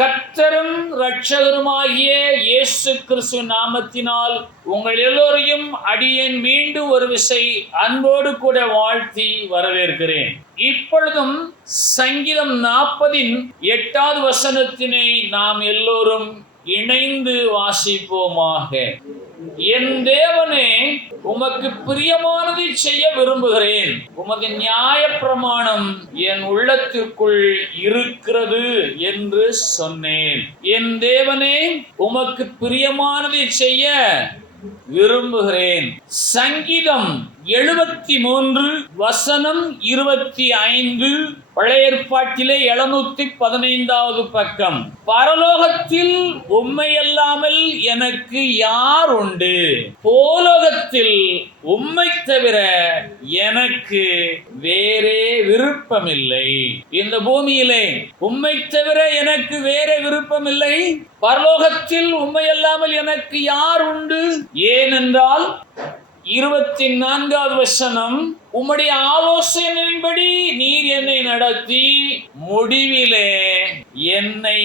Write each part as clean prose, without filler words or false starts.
கர்த்தரும் இரட்சகருமாகிய இயேசு கிறிஸ்து நாமத்தினால் உங்கள் எல்லோரையும் அடியேன் மீண்டும் ஒரு விசை அன்போடு கூட வாழ்த்தி வரவேற்கிறேன். இப்பொழுதும் சங்கீதம் 40:8 வசனத்தினை நாம் எல்லோரும் இணைந்து வாசிப்போமாக. என் தேவனே, உமக்கு பிரியமானதை செய்ய விரும்புகிறேன். உமது நியாய பிரமாணம் என் உள்ளத்திற்குள் இருக்கிறது என்று சொன்னேன். என் தேவனே, உமக்கு பிரியமானதை செய்ய விரும்புகிறேன். சங்கீதம் 73:25 பழைய ஏற்பாட்டிலே 715 பக்கம். பரலோகத்தில் உம்மையல்லாமல் எனக்கு யார் உண்டு? பூலோகத்தில் உம்மை தவிர எனக்கு வேறே விருப்பமில்லை. இந்த பூமியிலே உம்மை தவிர எனக்கு வேறே விருப்பமில்லை. பரலோகத்தில் உம்மையல்லாமல் எனக்கு யார் உண்டு? ஏனென்றால் 24 வசனம், உம்முடைய ஆலோசனையின்படி நீர் என்னை நடத்தி முடிவிலே என்னை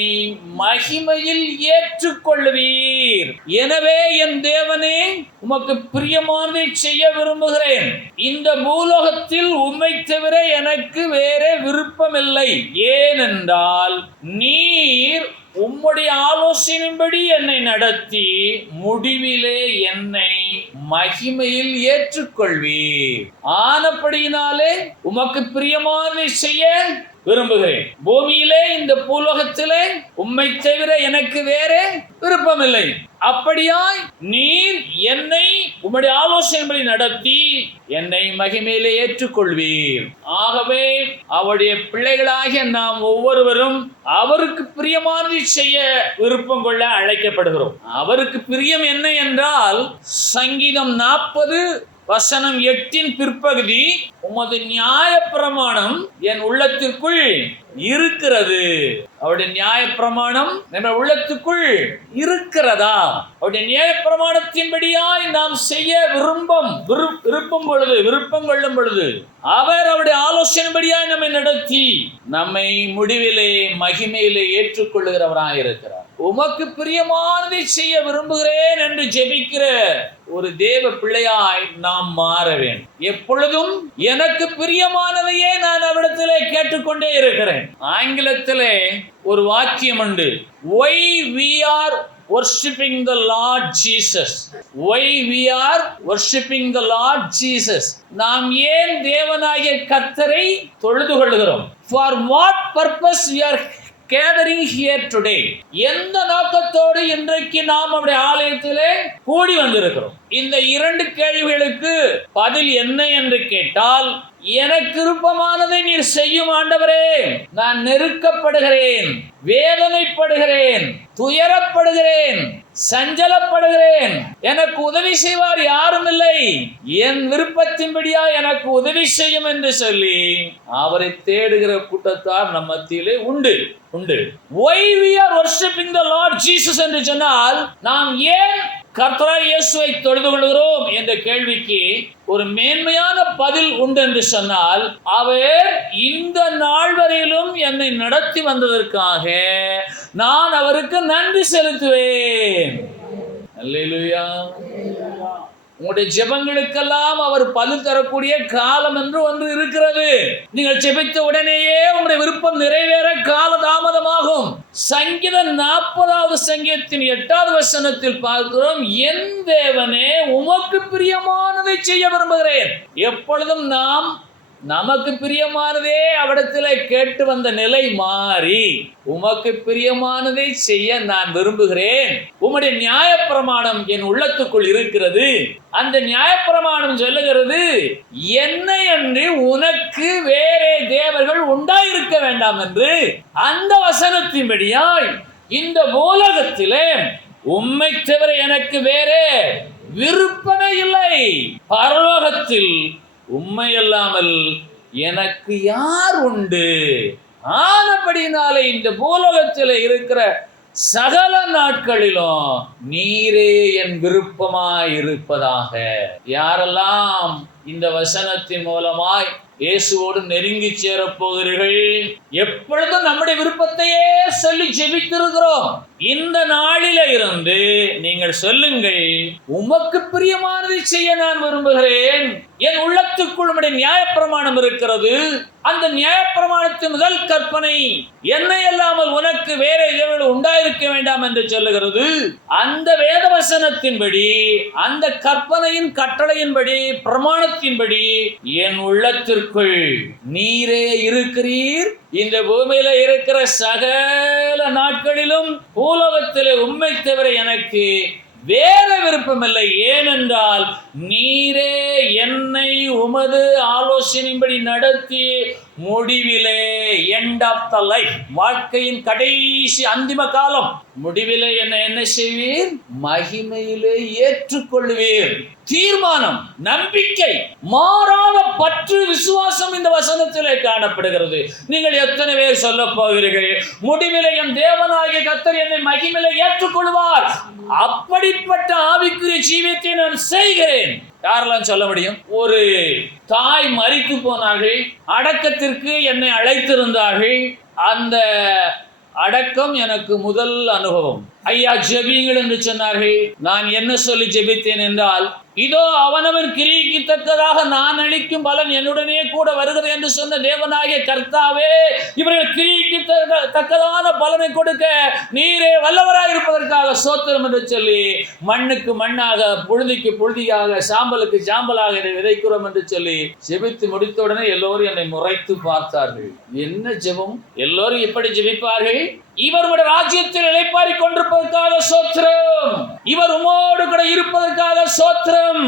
மகிமையில் ஏற்றுக்கொள்வீர். எனவே என் தேவனே, உமக்கு பிரியமானதை செய்ய விரும்புகிறேன். இந்த பூலோகத்தில் உம்மை தவிர எனக்கு வேறே விருப்பமில்லை. ஏனென்றால் நீர் உம்முடைய ஆலோசனையின்படி என்னை நடத்தி முடிவிலே என்னை மகிமையில் ஏற்றுக்கொள்வீர். ஆனபடியினாலே உமக்கு பிரியமானதை செய்ய விரும்புகிறேன். பூமியிலே, இந்த பூலோகத்திலே உம்மை தவிர எனக்கு வேறே விருப்பமில்லை. அப்படியாய் நீர் என்னை உம்முடைய ஆலோசனைப்படி நடத்தி என்னை மகிமையிலே ஏற்றுக்கொள்வீர். ஆகவே அவருடைய பிள்ளைகளாகிய நாம் ஒவ்வொருவரும் அவருக்கு பிரியமானதை செய்ய விருப்பம் கொள்ள அழைக்கப்படுகிறோம். அவருக்கு பிரியம் என்ன என்றால், சங்கீதம் 40:8 பிற்பகுதி, உமது நியாய பிரமாணம் என் உள்ளத்திற்குள் இருக்கிறது. அவருடைய நியாய பிரமாணம் நம்ம உள்ளத்துக்குள் இருக்கிறதா? அவருடைய நியாய பிரமாணத்தின்படியாய் நாம் செய்ய விருப்பம் கொள்ளும் பொழுது அவர் அவருடைய ஆலோசனைபடியாய் நம்மை நடத்தி நம்மை முடிவிலே மகிமையிலே ஏற்றுக்கொள்ளுகிறவராய் இருக்கிறார். உமக்கு பிரியமானதை செய்ய விரும்புகிறேன் என்று ஜெபிக்கிற ஒரு தேவ பிள்ளையாய் நாம் மாற வேண்டும். எப்பொழுதும் எனக்கு பிரியமானதையே நான் அவரிடத்திலே கேட்டுக்கொண்டே இருக்கிறேன். ஆங்கிலத்திலே ஒரு வாக்கியம் உண்டு, why we are worshiping the Lord Jesus. Why we are worshiping the Lord Jesus. நாம் ஏன் தேவனாகிய கர்த்தரை தொழுது கொள்கிறோம்? For what purpose we are gathering here today. எந்த நோக்கத்தோடு இன்றைக்கு நாம் அவருடைய ஆலயத்திலே கூடி வந்திருக்கிறோம்? இந்த 2 கேள்விகளுக்கு பதில் என்ன என்று கேட்டால், எனக்கு விருப்பமானதை நீர் செய்யும் ஆண்டவரே. நான் நெருக்கப்படுகிறேன், வேதனைப்படுகிறேன், துயரப்படுகிறேன், சஞ்சலப்படுகிறேன். எனக்கு உதவி செய்வார் யாரும் இல்லை. என் விருப்பத்தின்படியா எனக்கு உதவி செய்யும் என்று சொல்லி அவரை தேடுகிற கூட்டத்தார் நம் மத்தியிலே உண்டு. Why we are worshiping the Lord Jesus என்று சொன்னால், நாம் ஏன் கர்த்தராகிய இயேசுவை தொழுது கொள்கிறோம் என்ற கேள்விக்கு ஒரு மேன்மையான பதில் உண்டு என்று சொன்னால், அவர் இந்த நாள் வரையிலும் என்னை நடத்தி வந்ததற்காக நான் அவருக்கு நன்றி செலுத்துவேன். அல்லேலூயா. உங்களுடைய ஜெபங்களுக்கெல்லாம் அவர் பதில் தரக்கூடிய காலம் என்று ஒன்று இருக்கிறது. நீங்கள் ஜெபித்த உடனேயே உங்களுடைய விருப்பம் நிறைவேற கால தாமதமாகும். சங்கீதம் 40 சங்கீதத்தின் 8 வசனத்தில் பார்க்கிறோம், என் தேவனே, உமக்கு பிரியமானதை செய்ய விரும்புகிறேன். எப்பொழுதும் நாம் நமக்கு பிரியமானதே அவரிடத்திலே கேட்டு வந்த நிலை மாறி, உமக்கு பிரியமானதை செய்ய நான் விரும்புகிறேன். உம்முடைய நியாயப்பிரமாணம் என் உள்ளத்துக்குள் இருக்கிறது. அந்த நியாயப்பிரமாணம் சொல்லுகிறது, என்னை அன்றி உனக்கு வேறே தேவர்கள் உண்டாயிருக்க வேண்டாம் என்று. அந்த வசனத்தின்படியாய் இந்த உலகத்திலே உம்மை தவிர எனக்கு வேறே விருப்பமே இல்லை. பரலோகத்தில் உம்மையல்லாமல் எனக்கு யார் உண்டு? ஆனபடினாலே இந்த பூலோகத்தில் இருக்கிற சகல நாட்களிலும் நீரே என் விருப்பமாய் இருப்பதாக. யாரெல்லாம் இந்த வசனத்தின் மூலமாய் இயேசுவோடு நெருங்கி சேரப் போகிறீர்கள். எப்பொழுதும் நம்முடைய விருப்பத்தையே சொல்லி ஜெபித்திருக்கிறோம். இந்த நாளில இருந்து நீங்கள் சொல்லுங்கள், உமக்கு பிரியமானதை செய்ய நான் விரும்புகிறேன். என் உள்ளத்துக்குள் உம்முடைய நியாயப்பிரமாணம் இருக்கிறது. அந்த நியாயப்பிரமாணத்தின் முதல் கற்பனை, என்னை அல்லாமல் உனக்கு வேற தேவர்கள் உண்டாயிருக்க வேண்டாம் என்று சொல்லுகிறது. அந்த வேத வசனத்தின்படி, அந்த கற்பனையின் கட்டளையின்படி, பிரமாணத்தின்படி என் உள்ளத்திற்குள் நீரே இருக்கிறீர். இந்த பூமியில இருக்கிற சகல நாட்களிலும் பூலோகத்திலே உம்மை தவிர எனக்கு வேற விருப்பமில்லை. ஏனென்றால் நீரே என்னை உமது ஆலோசனையின்படி நடத்தி முடிவிலே, எண்ட் ஆஃப் த லைஃப், வாழ்க்கையின் கடைசி அந்திம காலம், முடிவிலே என்ன செய்வீர்? மகிமையிலே ஏற்றுக்கொள்வீர். தீர்மானம், நம்பிக்கை, மாறாத பற்று, விசுவாசம் இந்த வசனத்திலே காணப்படுகிறது. நீங்கள் எத்தனை பேர் சொல்ல போகிறீர்கள், முடிவிலே என் தேவனாகிய கர்த்தர் என்னை மகிமையிலே ஏற்றுக்கொள்வார்? அப்படிப்பட்ட ஆவிக்குரிய ஜீவியத்தை நான் செய்கிறேன். யாரெல்லாம் சொல்ல முடியும்? ஒரு தாய் மரித்து போனார்கள், அடக்கத்திற்கு என்னை அழைத்திருந்தார்கள். அந்த அடக்கம் எனக்கு முதல் அனுபவம். ஐயா ஜெபியுங்கள் என்று சொன்னார்கள். நான் என்ன சொல்லி ஜெபித்தேன் என்றால், இதோ அவனவன் கிரியைக்கு தக்கதாக நான் அளிக்கும் பலன் என்னுடனே கூட வருகிறது என்று சொன்ன தேவனாகிய கர்த்தாவே, இவர்கள் கிரியைக்கு தக்கதான பலனை கொடுக்க நீரே வல்லவராய் இருப்பதற்காக சோத்திரம் என்று சொல்லி, மண்ணுக்கு மண்ணாக, புழுதிக்கு புழுதியாக, சாம்பலுக்கு சாம்பலாக இதை விதைக்கிறோம் என்று சொல்லி ஜெபித்து முடித்தவுடனே எல்லோரும் என்னை முறைத்து பார்த்தார்கள். என்ன ஜெபம்? எல்லோரும் எப்படி ஜெபிப்பார்கள்? இவருடைய ராஜ்யத்தில் இளைப்பாறிக் கொண்டிருப்பதற்காக சோத்திரம், இவர் உமோடு கூட இருப்பதற்காக சோத்திரம்,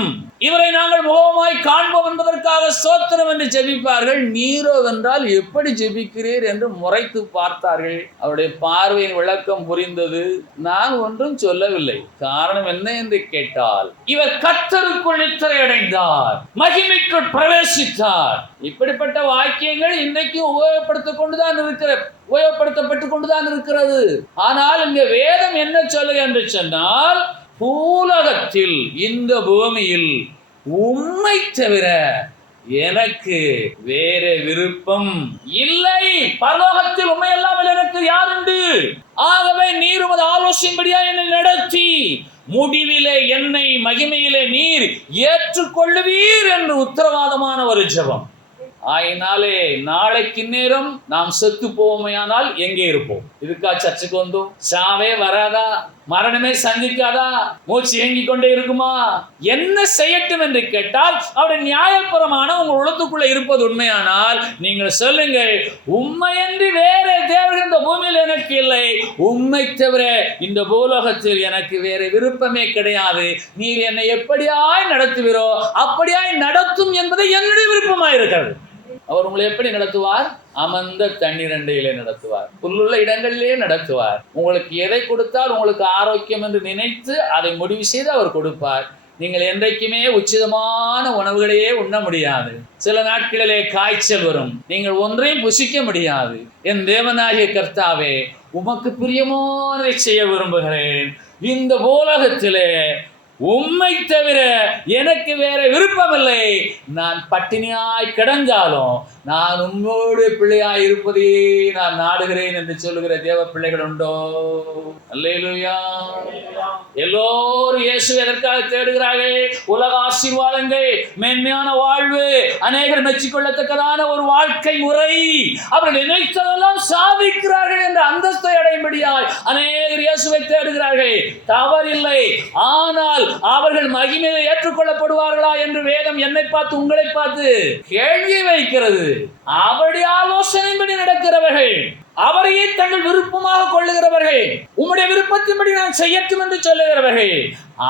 இவரை நாங்கள் முகமாய் காண்போம் என்பதற்காக சோத்திரம் என்று ஜெபிப்பார்கள். நீரோ என்றால் எப்படி ஜெபிக்கிறீர் என்று முறைத்து பார்த்தார்கள். அவருடைய பார்வையின் விளக்கம் புரிந்தது. நான் ஒன்றும் சொல்லவில்லை. காரணம் என்ன என்று கேட்டால், இவர் கர்த்தருக்குள் நித்திரை அடைந்தார், மகிமைக்குள் பிரவேசித்தார். இப்படிப்பட்ட வாக்கியங்கள் இன்றைக்கு உபயோகப்படுத்தப்பட்டு கொண்டுதான் இருக்கிறது. ஆனால் இங்க வேதம் என்ன சொல்லுங்க என்று சொன்னால், பூலகத்தில், இந்த பூமியில் உம்மை தவிர எனக்கு வேற விருப்பம் இல்லை. பரலோகத்தில் உம்மை அல்லாமல் எனக்கு யாருண்டு? ஆகவே நீர் உமது ஆலோசனைப்படியா என்னை நடத்தி முடிவிலே என்னை மகிமையிலே நீர் ஏற்றுக்கொள்ளுவீர் என்று உத்தரவாதமான ஒரு ஜெபம். ஆயினாலே நாளைக்கு நேரம் நாம் செத்து போவோமையானால் எங்கே இருப்போம்? இதுக்கா சர்ச்சுக்கு வந்தோம்? சாவே வராதா? மரணமே சந்திக்காதா? மூச்சு ஏங்கிக் கொண்டே இருக்குமா? என்ன செய்யட்டும் என்று கேட்டால், அவருடைய நியாயப்பிரமான உங்கள் உள்ளத்துக்குள்ள இருப்பது உண்மையானால் நீங்கள் சொல்லுங்கள், உண்மையன்றி வேற தேவர்கள் இந்த பூமியில் எனக்கு இல்லை, உண்மை தவிர இந்த பூலோகத்தில் எனக்கு வேற விருப்பமே கிடையாது. நீர் என்னை எப்படியாய் நடத்துவீரோ அப்படியாய் நடத்தும் என்பதை என்னுடைய விருப்பமாயிருக்கிறது. அவர் உங்களை எப்படி நடத்துவார்? அமர்ந்த தண்ணீர் அண்டையிலே நடத்துவார், புல்லுள்ள இடங்களிலே நடத்துவார். உங்களுக்கு எதை கொடுத்தால் உங்களுக்கு ஆரோக்கியம் என்று நினைத்து அதை முடிவு செய்து அவர் கொடுப்பார். நீங்கள் என்றைக்குமே உச்சிதமான உணவுகளையே உண்ண முடியாது. சில நாட்களிலே காய்ச்சல் வரும், நீங்கள் ஒன்றையும் புசிக்க முடியாது. என் தேவனாகிய கர்த்தாவே, உமக்கு பிரியமானதை செய்ய விரும்புகிறேன். இந்த உலகத்திலே உம்மை தவிர எனக்கு வேற விருப்பமில்லை. நான் பட்டினியாய் கிடந்தாலும் நான் உம்மோடு பிள்ளையாய் இருப்பதே நான் நாடுகிறேன் என்று சொல்லுகிற தேவ பிள்ளைகள் உண்டோ? அல்லேலூயா. எல்லோரும் இயேசு எதற்காக தேடுகிறார்கள்? உலக ஆசீர்வாதங்கள், மேன்மையான வாழ்வு, அநேகர் மெச்சிக்கொள்ளத்தக்கதான ஒரு வாழ்க்கை முறை, அவர்கள் நினைத்ததெல்லாம் சாதிக்கிறார்கள் என்ற அந்தஸ்தை அடையும்படியாய் அநேகர் இயேசுவை தேடுகிறார்கள். தவறில்லை. ஆனால் அவர்கள் மகிமையை ஏற்றுக்கொள்ளப்படுவார்களா என்று வேதம் என்னை பார்த்து, உங்களை பார்த்து கேள்வி வைக்கிறது. அவருடைய ஆலோசனைப்படி நடக்கிறவர்கள், அவரையே தங்கள் விருப்பமாக கொள்ளுகிறவர்கள், உம்முடைய விருப்பத்தின்படி நான் செய்யட்டும் என்று சொல்லுகிறவர்கள்,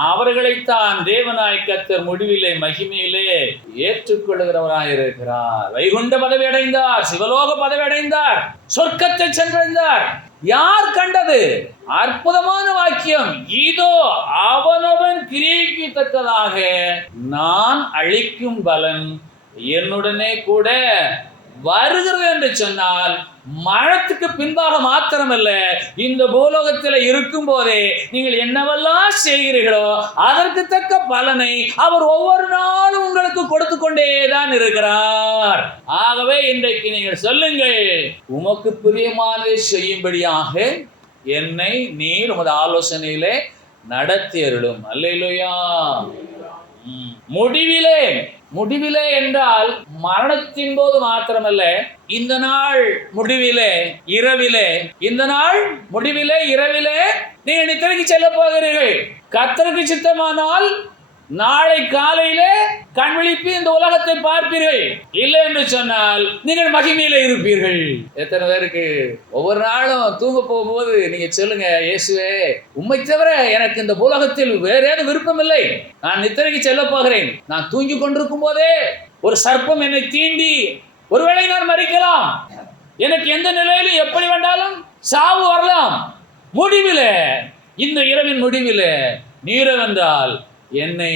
அவர்களைத்தான் தேவனாய் கர்த்தர் முடிவிலே மகிமையிலே ஏற்றுக்கொள்ளுகிறவராய் இருக்கிறார். வைகுண்ட பதவி அடைந்தார், சிவலோக பதவி அடைந்தார், சொர்க்கத்தை சென்றடைந்தார். யார் கண்டது? அற்புதமான வாக்கியம். இதோ அவனவன் கிரியைக்கு தக்கதாக நான் அளிக்கும் பலன் என்னுடனே கூட வருகிறது என்று சொன்னால், மரணத்துக்கு பின்பாக மாத்திரமல்ல, இந்த பூலோகத்தில் இருக்கும் போதே நீங்கள் என்னவெல்லாம் செய்கிறீர்களோ அதற்கு தக்க பலனை அவர் ஒவ்வொரு நாளும் உங்களுக்கு கொடுத்து கொண்டேதான் இருக்கிறார். ஆகவே இன்றைக்கு நீங்கள் சொல்லுங்கள், உமக்கு பிரியமானதை செய்யும்படியாக என்னை நீர் உமது ஆலோசனையிலே நடத்தி அருளும். அல்லேலூயா. முடிவிலே என்றால் மரணத்தின் போது மாத்திரமல்ல, இந்த நாள் முடிவிலே இரவிலே, இந்த நாள் முடிவிலே இரவிலே நீங்கள் நித்திரைக்கு செல்ல போகிறீர்கள். கர்த்தருக்கு சித்தமானால் நாளை காலையிலே கண் விழிப்பு இந்த உலகத்தை பார்ப்பீர்கள். இல்லை என்று சொன்னால் நீங்கள் மகிமையில இருப்பீர்கள். எத்தனை பேருக்கு ஒவ்வொரு நாளும் தூங்க போகும்போது நீங்க சொல்லுங்க, இயேசுவே உம்மை தவிர எனக்கு இந்த உலகத்தில் வேற ஏதும் விருப்பம் இல்லை, நான் நித்திரைக்கு செல்ல போகிறேன். நான் தூங்கி கொண்டிருக்கும் போதே ஒரு சர்ப்பம் என்னை தீண்டி ஒருவேளை நான் மரிக்கலாம், எனக்கு எந்த நிலையிலும் எப்படி வேண்டாலும் சாவு வரலாம். முடிவிலே, இந்த இரவின் முடிவிலே நீரவென்றால் என்னை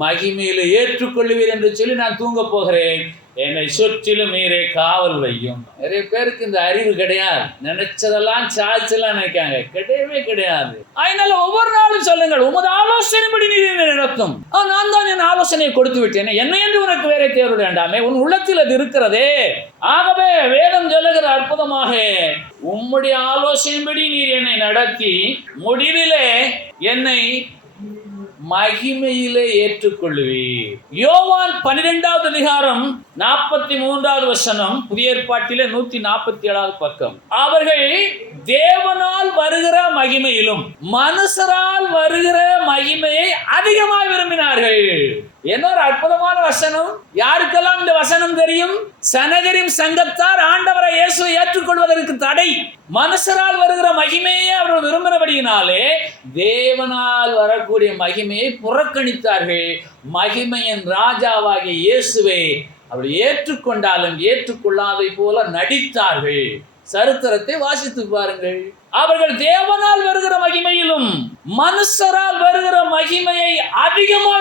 மகிமையில ஏற்றுக்கொள்ளுவீர் என்று சொல்லி நான் தூங்க போகிறேன். என்னை சுற்றிலும் நீரே காவல் வையும். நிறைய பேருக்கு இந்த அறிவு கிடையாது. நினைச்சதெல்லாம் சாய்ச்சலாம் நினைக்காங்க, கிடையவே கிடையாது. அதனால ஒவ்வொரு நாளும் சொல்லுங்கள், உமது ஆலோசனைப்படி நீர் என்னை நடத்தும். நான் தான் என் ஆலோசனையை கொடுத்து விட்டேன், என்னை என்று உனக்கு வேற தேர்வு வேண்டாமே, உன் உள்ளத்தில் அது இருக்கிறதே. ஆகவே வேதம் சொல்லுகிற அற்புதமாக, உம்முடைய ஆலோசனைப்படி நீர் என்னை நடத்தி முடிவிலே என்னை மகிமையிலே ஏற்றுக்கொள்ளுவீர். யோவான் 12வது அதிகாரம் 43வது வசனம், புதிய ஏற்பாட்டிலே 147வது பக்கம். அவர்கள் தேவனால் வருகிற மகிமையிலும் மனுஷரால் வருகிற மகிமையை அதிகமாக விரும்பினார்கள். என்ன ஒரு அற்புதமான வசனம்! யாருக்கெல்லாம் இந்த வசனம் தெரியும்? சனகரிம் சங்கத்தார் ஆண்டவரை இயேசுவை ஏற்றுக்கொள்வதற்கு தடை. மனுஷரால் வருகிற மகிமையை அவர்கள் விரும்பினபடியினாலே தேவனால் வரக்கூடிய மகிமையை புறக்கணித்தார்கள். மகிமையின் ராஜாவாகிய இயேசுவை அவர்கள் ஏற்றுக்கொண்டாலும் ஏற்றுக்கொள்ளாதை போல நடித்தார்கள். சரித்திரத்தை வாசித்து பாருங்கள். அவர்கள் தேவனால் வருகிற மகிமையிலும் மனுஷரால் வருகிற மகிமையை அதிகமாக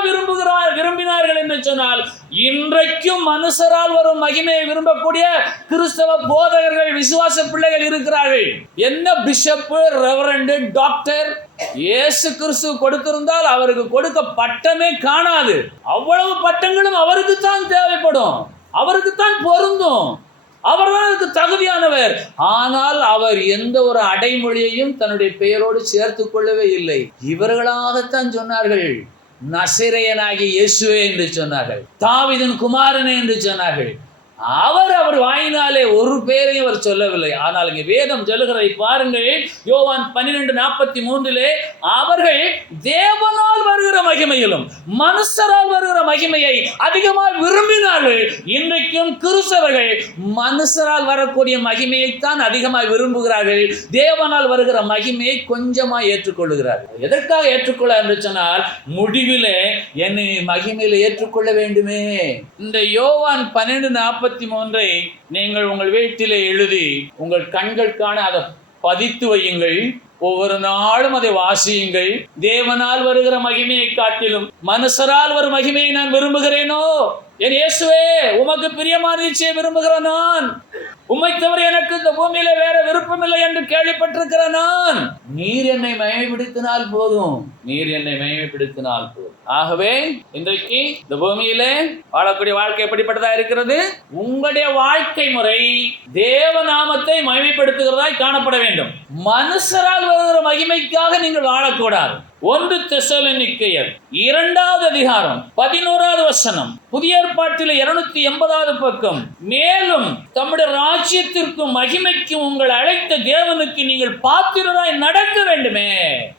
விரும்பினார்கள் என்று சொன்னால், இன்றைக்கும் மனுஷரால் வரும் மகிமையை விரும்பக்கூடிய கிறிஸ்தவ போதகர்கள், விசுவாச பிள்ளைகள் இருக்கிறார்கள். என்ன பிஷப்பு, ரெவரண்டு, டாக்டர் இயேசு கிறிஸ்து கொடுத்திருந்தால் அவருக்கு கொடுக்க பட்டமே காணாது. அவ்வளவு பட்டங்களும் அவருக்கு தான் தேவைப்படும், அவருக்கு தான் பொருந்தும், அவர்தான் அதுக்கு தகுதியானவர். ஆனால் அவர் எந்த ஒரு அடைமொழியையும் தன்னுடைய பெயரோடு சேர்த்து கொள்ளவே இல்லை. இவர்களாகத்தான் சொன்னார்கள், நசரேயனாகிய இயேசுவே என்று சொன்னார்கள், தாவீதின் குமாரனே என்று சொன்னார்கள். அவர் வாயினாலே ஒரு பேரையும் அவர் சொல்லவில்லை. ஆனால் இங்கே வேதம் சொல்லுகிறதை பாருங்கள். யோவான் 12:43 அவர்கள் தேவனால் வருகிற மகிமையிலும் மனுஷரால் வருகிற மகிமையை அதிகமாக விரும்பினார்கள். இன்றைக்கும் கிறிஸ்தவர்கள் மனுஷரால் வரக்கூடிய மகிமையைத்தான் அதிகமாக விரும்புகிறார்கள், தேவனால் வருகிற மகிமையை கொஞ்சமாக ஏற்றுக்கொள்ளுகிறார்கள். எதற்காக ஏற்றுக்கொள்ள என்று சொன்னால், முடிவிலே என்னை மகிமையில ஏற்றுக்கொள்ள வேண்டுமே. இந்த யோவான் 12:43 நீங்கள் உங்கள் வீட்டிலே எழுதி உங்கள் கண்கள் காண அதை பதித்து வையுங்கள். ஒவ்வொரு நாளும் அதை வாசியுங்கள். தேவனால் வருகிற மகிமையை காட்டிலும் மனுஷரால் வரும் மகிமையை நான் விரும்புகிறேனோ? என் இயேசுவே, உமக்கு பிரியமான நிச்சயம் விரும்புகிற நான், உம்மை தவிர எனக்கு இந்த பூமியில வேற விருப்பம் இல்லை என்று கேள்விப்பட்டிருக்கிற நான், நீர் என்னை மகிமைப்படுத்தினால் போதும், நீர் என்னை மகிமைப்படுத்தினால் போதும். ஆகவே இன்றைக்கு இந்த பூமியிலே வாழக்கூடிய வாழ்க்கை எப்படிப்பட்டதா இருக்கிறது? உங்களுடைய வாழ்க்கை முறை தேவ நாமத்தை மகிமைப்படுத்துகிறதாய் காணப்பட வேண்டும். மனுஷரால் வருகிற மகிமைக்காக நீங்கள் வாழக்கூடாது. 1 தெசலோனிக்கேயர் 2வது அதிகாரம் 11வது வசனம், புதிய ஏற்பாட்டில் 280வது பக்கம். மேலும் தம்முடைய ராஜ்யத்திற்கும் மகிமைக்கும் உங்கள் அழைத்த தேவனுக்கு நீங்கள் பாத்திரராய் நடக்க வேண்டுமே.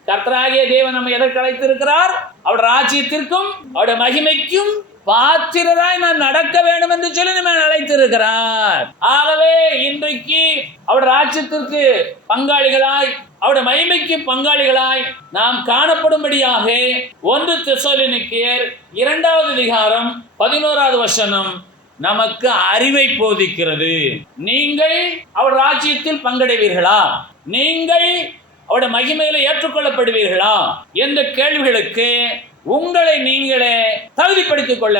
கர்த்தராகிய தேவன் நம்மை எதற்கு அழைத்திருக்கிறார்? அவருடைய ராஜ்யத்திற்கும் அவருடைய மகிமைக்கும் பாத்திரராய் நான் நடக்க வேண்டும் என்று சொல்லி நம்ம அழைத்திருக்கிறார். ஆகவே இன்றைக்கு அவருடைய ராஜ்யத்திற்கு பங்காளிகளாய், அவருடைய மகிமைக்கு பங்காளிகளாய் நாம் காணப்படும்படியாக 1 தெசலோனிக்கேயர் 2வது அதிகாரம் 11வது வசனம் நமக்கு அறிவை போதிக்கிறது. நீங்கள் அவர் ராஜ்யத்தில் பங்கடைவீர்களா? நீங்கள் அவருடைய மகிமையில ஏற்றுக்கொள்ளப்படுவீர்களா என்ற கேள்விகளுக்கு உங்களை நீங்களே தகுதிப்படுத்திக் கொள்ள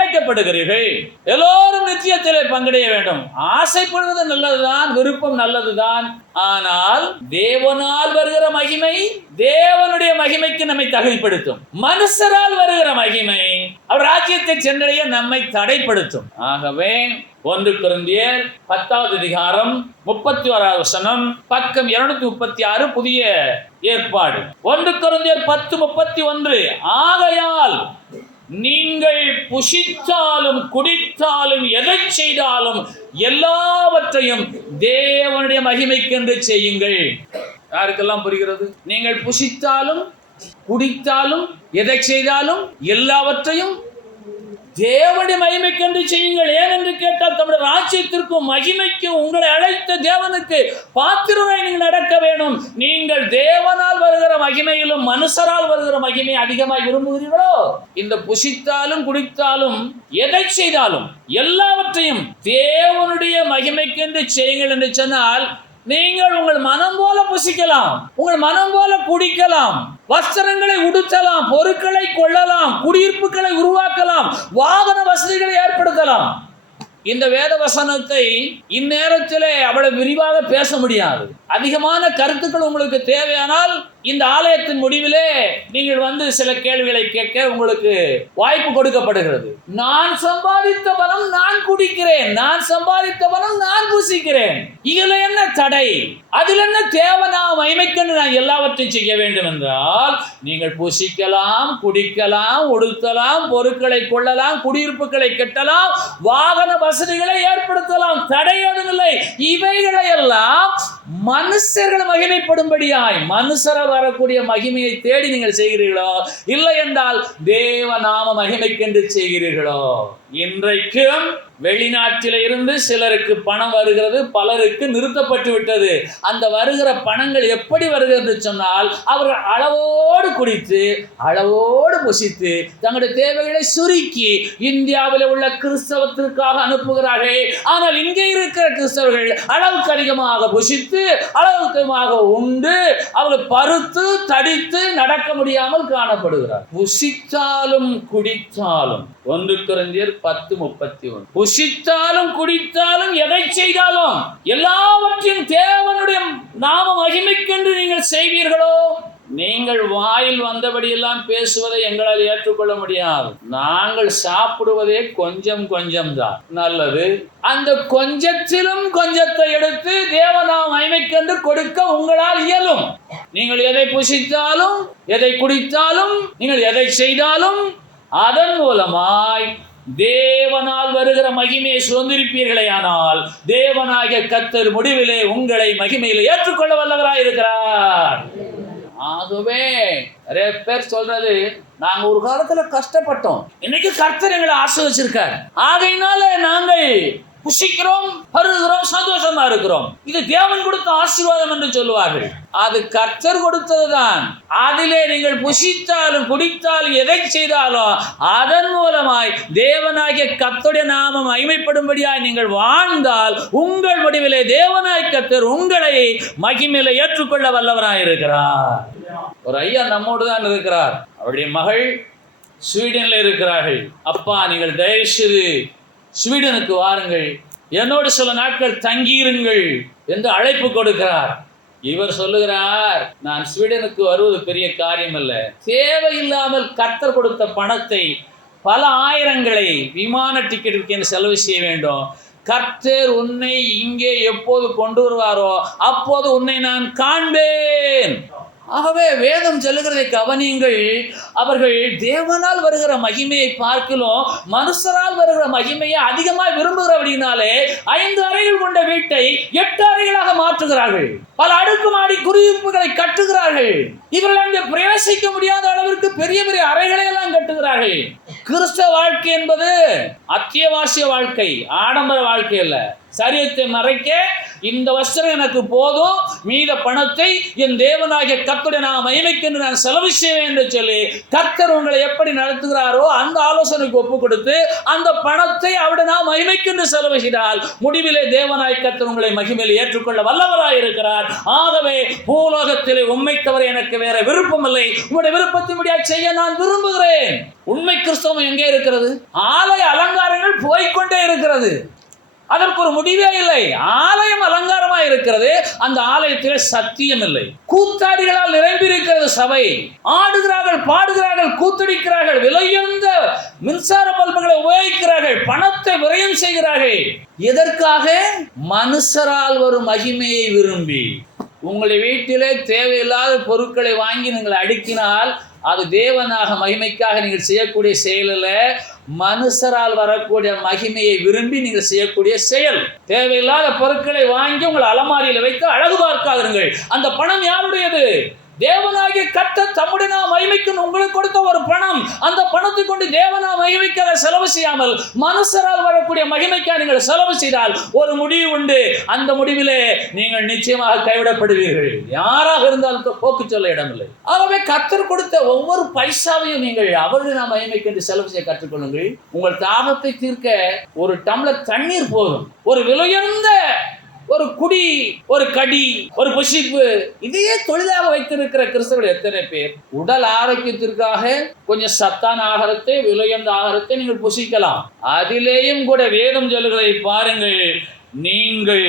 அழைக்கப்படுகிறீர்கள். எல்லோரும் நித்தியத்திலே பங்கடைய வேண்டும். ஆசைப்படுவது நல்லதுதான், விருப்பம் நல்லதுதான். ஆனால் தேவனால் வருகிற மகிமை தேவனுடைய மகிமைக்கு நம்மை தகுதிப்படுத்தும். மனுஷரால் வருகிற மகிமை அவர் ராஜ்யத்தை சென்றடைய நம்மை தடைப்படுத்தும். ஆகவே 1 கொரிந்தியர் 10வது அதிகாரம் 31வது வசனம், பக்கம் 236, புதிய ஏற்பாடு. 1 கொரிந்தியர் 10:31. ஆகையால் நீங்கள் புசித்தாலும் குடித்தாலும் எதை செய்தாலும் எல்லாவற்றையும் தேவனுடைய மகிமைக்கென்று செய்யுங்கள். யாருக்கெல்லாம் புரிகிறது? நீங்கள் புசித்தாலும் குடித்தாலும் எதை செய்தாலும் எல்லாவற்றையும் தேவனுடைய மகிமைக்கென்று செய்யுங்கள். ஏனென்று கேட்டால் தம்முடைய ராஜ்யத்திற்கும் மகிமைக்கும் உங்களை அழைத்த தேவனுக்கு பாத்திரராய் நீங்கள் நடக்க வேண்டும். நீங்கள் தேவனால் வருகிற மகிமையிலும் மனுஷரால் வருகிற மகிமை அதிகமாக விரும்புகிறீர்களோ? இந்த புசித்தாலும் குடித்தாலும் எதை செய்தாலும் எல்லாவற்றையும் தேவனுடைய மகிமைக்கென்று செய்யுங்கள் என்று சொன்னால், நீங்கள் உங்கள் மனம் போல புசிக்கலாம், உங்கள் மனம் போல குடிக்கலாம், வஸ்திரங்களை உடுத்தலாம், பொருட்களை கொள்ளலாம், குடியிருப்புகளை உருவாக்கலாம், வாகன வசதிகளை ஏற்படுத்தலாம். இந்த வேத வசனத்தை இந்நேரத்திலே அவ்வளவு விரிவாக பேச முடியாது. அதிகமான கருத்துக்கள் உங்களுக்கு தேவையானால் இந்த ஆலயத்தின் முடிவிலே நீங்கள் சில கேள்விகளை கேட்க உங்களுக்கு வாய்ப்பு கொடுக்கப்படுகிறது. நான் சம்பாதித்த பணம் நான் குடிக்கிறேன், நான் சம்பாதித்த பணம் நான் புசிக்கிறேன், இதுல என்ன தடை? அதில் என்ன தேவை? நான் மகிமைக்கென்று நான் எல்லாவற்றையும் செய்ய வேண்டும் என்றால் நீங்கள் புசிக்கலாம், குடிக்கலாம், உடுத்தலாம், பொருட்களை கொள்ளலாம், குடியிருப்புகளை கட்டலாம், வாகன வசதிகளை ஏற்படுத்தலாம், தடை எதுவில்லை. இவைகளை எல்லாம் மனுஷர்கள் மகிமைப்படும்படியாய் மனுஷர வரக்கூடிய மகிமையை தேடி நீங்கள் செய்கிறீர்களோ, இல்லை என்றால் தேவ நாம மகிமைக்கென்று செய்கிறீர்களோ? இன்றைக்கும் வெளிநாட்டில இருந்து சிலருக்கு பணம் வருகிறது, பலருக்கு நிறுத்தப்பட்டு விட்டது. அந்த வருகிற பணங்கள் எப்படி வருகிறது சொன்னால், அவர்கள் அளவோடு குடித்து அளவோடு புசித்து தங்களுடைய தேவைகளை சுருக்கி இந்தியாவில் உள்ள கிறிஸ்தவத்திற்காக அனுப்புகிறார்கள். ஆனால் இங்கே இருக்கிற கிறிஸ்தவர்கள் அளவுக்கு அதிகமாக புசித்து அளவுக்கு அதிகமாக உண்டு அவர்கள் பருத்து தடித்து நடக்க முடியாமல் காணப்படுகிறார். புசித்தாலும் குடித்தாலும் 1 கொரிந்தியர் 10:31. புசித்தாலும் குடித்தாலும் எதை செய்தாலும் எல்லாவற்றையும் தேவனுடைய நாம மகிமைக்கென்று நீங்கள் செய்வீர்களோ? நீங்கள் வாயில் வந்தபடியெல்லாம் பேசுவதை எங்களால் ஏற்றுக்கொள்ள முடியாது. நாங்கள் சாப்பிடுவதே கொஞ்சம் கொஞ்சம் தான். நல்லது, அந்த கொஞ்சத்திலும் கொஞ்சத்தை எடுத்து தேவநாம மகிமைக்கென்று கொடுக்க உங்களால் இயலும். நீங்கள் எதை புசித்தாலும் எதை குடித்தாலும் நீங்கள் எதை செய்தாலும் அதன் மூலமாய் தேவனால் வருகிற மகிமையை சுதந்திரிப்பீர்களே. ஆனால் தேவனாகிய கர்த்தர் முடிவிலே உங்களை மகிமையில் ஏற்றுக்கொள்ள வல்லவராய் இருக்கிறார். ஆகவே நிறைய பேர் சொல்றது, நாங்க ஒரு காலத்துல கஷ்டப்பட்டோம், இன்னைக்கு கர்த்தர் எங்களை ஆசீர்வதிச்சிருக்கார், ஆகையினால நாங்கள் புசிக்கிறோம், பருகிறோம், சந்தோஷமா இருக்கிறோம். இது தேவன் கொடுத்த ஆசீர்வாதம் என்று சொல்லுவார்கள். அது கர்த்தர் கொடுத்ததுதான். அதிலே நீங்கள் புசித்தாலும் குடித்தாலும் எதை செய்தாலும் அதன் மூலமாய் தேவனாகிய கர்த்தருடைய நாமம் மகிமைப்படும்படியாய் நீங்கள் வாழ்ந்தால் உங்கள் முடிவிலே தேவனாய் கர்த்தர் உங்களை மகிமையில ஏற்றுக்கொள்ள வல்லவராய் இருக்கிறார். ஒரு ஐயா நம்மோடு தான் இருக்கிறார். அவருடைய மகள் ஸ்வீடன்ல இருக்கிறார்கள். அப்பா, நீங்கள் தயவுசெய்து ஸ்வீடனுக்கு வாருங்கள், என்னோடு சில நாட்கள் தங்கியிருங்கள் என்று அழைப்பு கொடுக்கிறார். இவர் சொல்லுகிறார், நான் ஸ்வீடனுக்கு வருவது பெரிய காரியம் அல்ல, தேவையில்லாமல் கர்த்தர் கொடுத்த பணத்தை பல ஆயிரங்களை விமான டிக்கெட்டுக்கு செலவு செய்ய வேண்டும். கர்த்தர் உன்னை இங்கே எப்போது கொண்டு வருவாரோ அப்போது உன்னை நான் காண்பேன். ஆகவே வேதம் சொல்லுகிறதை கவனியுங்கள். அவர்கள் தேவனால் வருகிற மகிமையை பார்க்கலாம், மனுஷரால் வருகிற மகிமையை அதிகமாக விரும்புகிறபடினாலே 5 அறைகள் கொண்ட வீட்டை 8 அறைகளாக மாற்றுகிறார்கள். பல அடுக்குமாடி குடியிருப்புகளை கட்டுகிறார்கள். இவர்கள் அங்கே பிரவேசிக்க முடியாத அளவிற்கு பெரிய பெரிய அறைகளை எல்லாம் கட்டுகிறார்கள். கிறிஸ்தவ வாழ்க்கை என்பது அத்தியாவசிய வாழ்க்கை, ஆடம்பர வாழ்க்கை அல்ல. சரீரத்தை மறைக்க இந்த வஸ்திரம் எனக்கு போதும், மீத பணத்தை என் தேவனாகிய கர்த்தருடைய நாம மகிமைக்கென்று நான் செலவு செய்வேன் என்று சொல்லி கர்த்தர் உங்களை எப்படி நடத்துகிறாரோ அந்த ஆலோசனைக்கு ஒப்பு கொடுத்து அந்த பணத்தை அவருடைய நாம மகிமைக்கென்று செலவு செய்தால் முடிவிலே தேவனாய் கர்த்தர் உங்களை மகிமையில் ஏற்றுக்கொள்ள வல்லவராய் இருக்கிறார். ஆகவே பூலோகத்திலே உண்மை தவிர எனக்கு வேற விருப்பம் இல்லை, உங்களுடைய விருப்பத்தின்படியாக செய்ய நான் விரும்புகிறேன். உண்மை கிறிஸ்தவம் கிறிஸ்தவம் எங்கே இருக்கிறது? ஆலய அலங்காரங்கள் போய்கொண்டே இருக்கிறது, அதற்கு ஒரு முடிவே இல்லை. ஆலயம் அலங்காரமாக இருக்கிறது, அந்த ஆலயத்தில் சத்தியம் இல்லை. கூத்தாடிகளால் நிரம்பியிருக்கிறது சபை. ஆடுகிறார்கள், பாடுகிறார்கள், கூத்தடிக்கிறார்கள், விலையுயர்ந்த மின்சார பல்புகளை உபயோகிக்கிறார்கள், பணத்தை விரயம் செய்கிறார்கள். எதற்காக? மனுஷரால் வரும் மகிமையை விரும்பி. உங்களுடைய வீட்டிலே தேவையில்லாத பொருட்களை வாங்கி நீங்கள் அடுக்கினால் அது தேவனாக மகிமைக்காக நீங்கள் செய்யக்கூடிய செயலில் மனுஷரால் வரக்கூடிய மகிமையை விரும்பி நீங்கள் செய்யக்கூடிய செயல். தேவையில்லாத பொருட்களை வாங்கி உங்கள் அலமாரியில் வைத்து அழகு பார்க்காதீர்கள். அந்த பணம் யாருடையது? தேவனாகிய கர்த்தர் தம்முடைய மகிமைக்கு உங்களுக்கு கொடுத்த ஒரு பணம். அந்த பணத்தை கொண்டு தேவனா மகிமைக்காக செலவு செய்யாமல் மனுஷரால் வரக்கூடிய மகிமைக்காக நீங்கள் செலவு செய்தால் ஒரு முடிவு உண்டு. அந்த முடிவிலே நீங்கள் நிச்சயமாக கைவிடப்படுவீர்கள். யாராக இருந்தாலும் போக்கு சொல்ல இடமில்லை. ஆகவே கர்த்தர் கொடுத்த ஒவ்வொரு பைசாவையும் நீங்கள் அவருடைய மகிமைக்கு என்று செலவு செய்ய கற்றுக்கொள்ளுங்கள். உங்கள் தாகத்தை தீர்க்க ஒரு டம்ளர் தண்ணீர் போதும். ஒரு விலையுயர்ந்த ஒரு குடி, ஒரு கடி, ஒரு புசிப்பு, இதையே தொழிலாக வைத்திருக்கிற கிறிஸ்தவர்கள் எத்தனை பேர்? உடல் ஆரோக்கியத்திற்காக கொஞ்சம் சத்தான ஆகாரத்தை, விலையுயர்ந்த ஆகாரத்தை நீங்கள் புசிக்கலாம். அதிலேயும் கூட வேதம் சொல்லுகிறதை பாருங்கள். நீங்கள்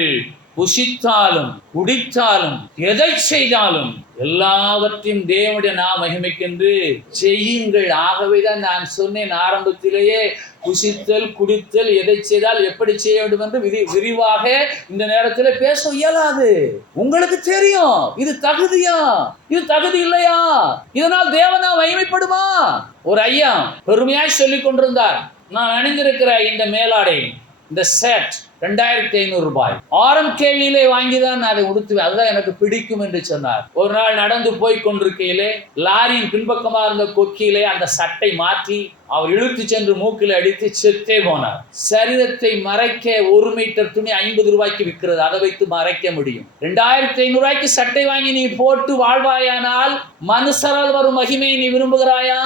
புசித்தாலும் குடித்தாலும் எதை செய்தாலும் எல்லாவற்றையும் தேவனுடைய மகிமைக்கென்று செய்யுங்கள். ஆகவேதான் நான் சொன்னேன் ஆரம்பத்திலேயே, புசித்தல் குடித்தல் எதை செய்தால் எப்படி செய்ய வேண்டும் என்று விரிவாக இந்த நேரத்தில் பேச இயலாது. உங்களுக்கு தெரியும் இது தகுதியா, இது தகுதி இல்லையா, இதனால் தேவனா மகிமைப்படுமா? ஒரு ஐயா பெருமையாய் சொல்லிக் கொண்டிருந்தார், நான் அணிந்திருக்கிற இந்த மேலாடை, இந்த செட் 2500 ரூபாய், RMKவிலே வாங்கிதான் அதை உடுத்துவேன், அதுதான் எனக்கு பிடிக்கும் என்று சொன்னார். ஒரு நாள் நடந்து போய் கொண்டிருக்கையிலே லாரியின் பின்பக்கமாக இருந்த கொக்கியிலே அந்த சட்டை மாற்றி அவர் இழுத்து சென்று மூக்கில் அடித்து செத்தே போனார். சரீரத்தை மறைக்க 1 மீட்டர் துணி 50 ரூபாய்க்கு விற்கிறது, அதை வைத்து மறைக்க முடியும். 2500 ரூபாய்க்கு சட்டை வாங்கி நீ போட்டு வாழ்வாயானால் மனுஷரால் வரும் மகிமையை நீ விரும்புகிறாயா?